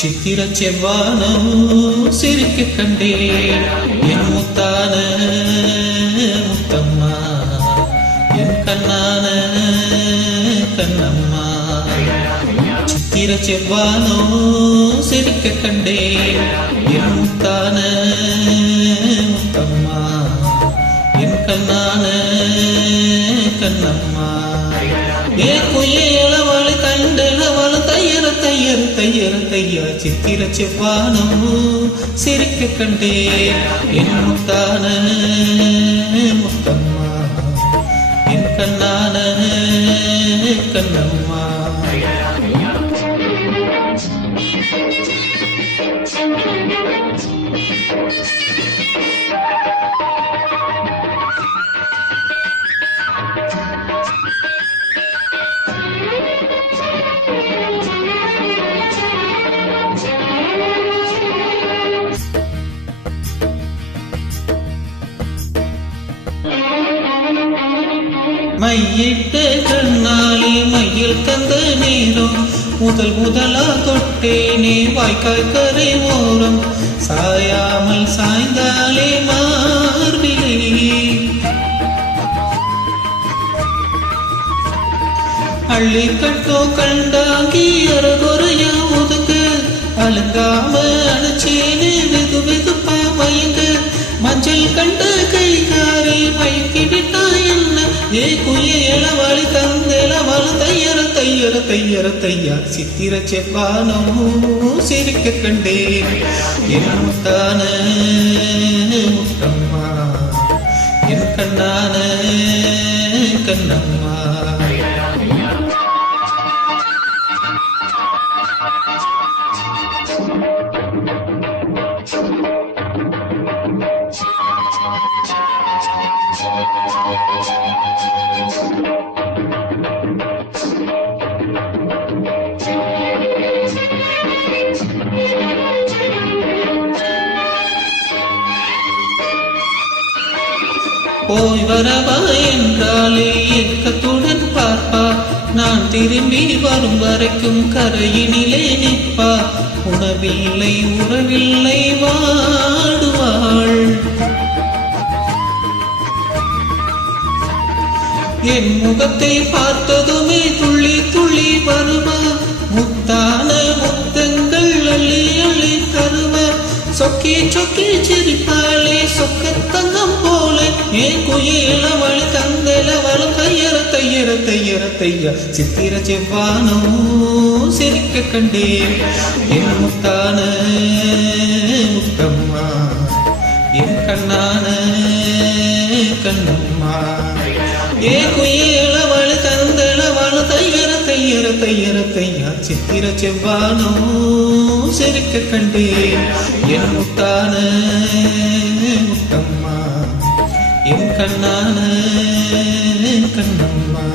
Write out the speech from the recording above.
சித்திர செவ்வானோ சிரிக்க கண்டேன். என் முத்தான முத்தம்மா என் கண்ணான கண்ணம்மா. சித்திர செவ்வானோ சிரிக்க கண்டேன். என் முத்தான முத்தம்மா என் கண்ணான கண்ணம்மா. ஏ குயிலவளை கண்டளவள தையர சித்திர செவ்வானம் சிரிக்க கண்டேன். என் முத்தான முத்தம்மா. என் கண்ணான கண்ணம்மா. மையிட்டு கண்ணாலே மையில் தந்த நீரும். முதல் முதலா தொட்டேனே வாய்க்காய் கரை ஓரம். சாயாமல் சாய்ந்தாலே மார்பிலே. அள்ளி கட்டோ கண்டாங்கி அறகுறைய ஒதுங்க அலங்காம அணைச்சேனே வெது வெதுப்பா மயங்க. மஞ்சள் கண்ட கைகாரி மயக்கி ஏ குய இளவாளி தந்தளவாள தையர தையர தையர தையா சித்திர செவ்வானோ சிரிக்க கண்டேன். என் முத்தான முத்தம்மா. என் கண்ணான கண்ணம்மா. போய் வரவா என்றாலே ஏக்கத்துடன் பார்ப்பா. நான் திரும்பி வரும் வரைக்கும் கரையினிலே நிற்பா. உணவில்லை உறவில்லை வாடுவாள். என் முகத்தை பார்த்ததுமே துள்ளி துள்ளி வருவா முத்தான முத்தங்கள் அள்ளி அள்ளி தருவ சொக்கி சொக்கி சிரிப்பாளே சொக்க தங்கம் போல. ஏன் குயில வழி தந்தல வளம் தையர தையர தையர தைய சித்திர செவ்வானோ சிரிக்க கண்டேன் என் முத்தான முத்தம்மா என் கண்ணான கண்ணம்மா ஏ குயிலவள் கந்தளவள் தையர தையர தையர தையா சித்திர செவ்வானோ சிரிக்க கண்டேன். என் முத்தான முத்தம்மா என் கண்ணான கண்ணம்மா.